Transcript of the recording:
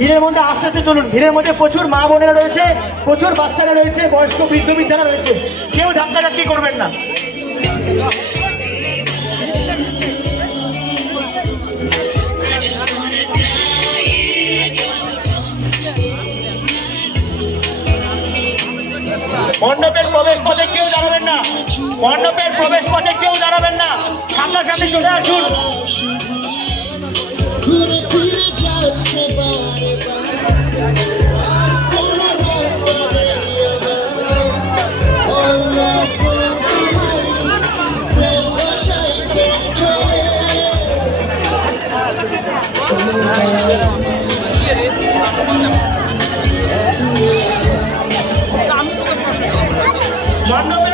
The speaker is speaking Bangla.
ভিড়ের মধ্যে আস্তে আস্তে চলুন। ভিড়ের মধ্যে প্রচুর মা বোনেরা রয়েছে, প্রচুর বাচ্চারা রয়েছে, বয়স্ক বৃদ্ধ বৃদ্ধারা রয়েছে। কেউ ধাক্কাধাক্কি করবেন না। মণ্ডপের প্রবেশ পথে কেউ দাঁড়াবেন না। মণ্ডপের প্রবেশ পথে কেউ দাঁড়াবেন না। সামনাসামনি চলে আসুন। মণ্ডপের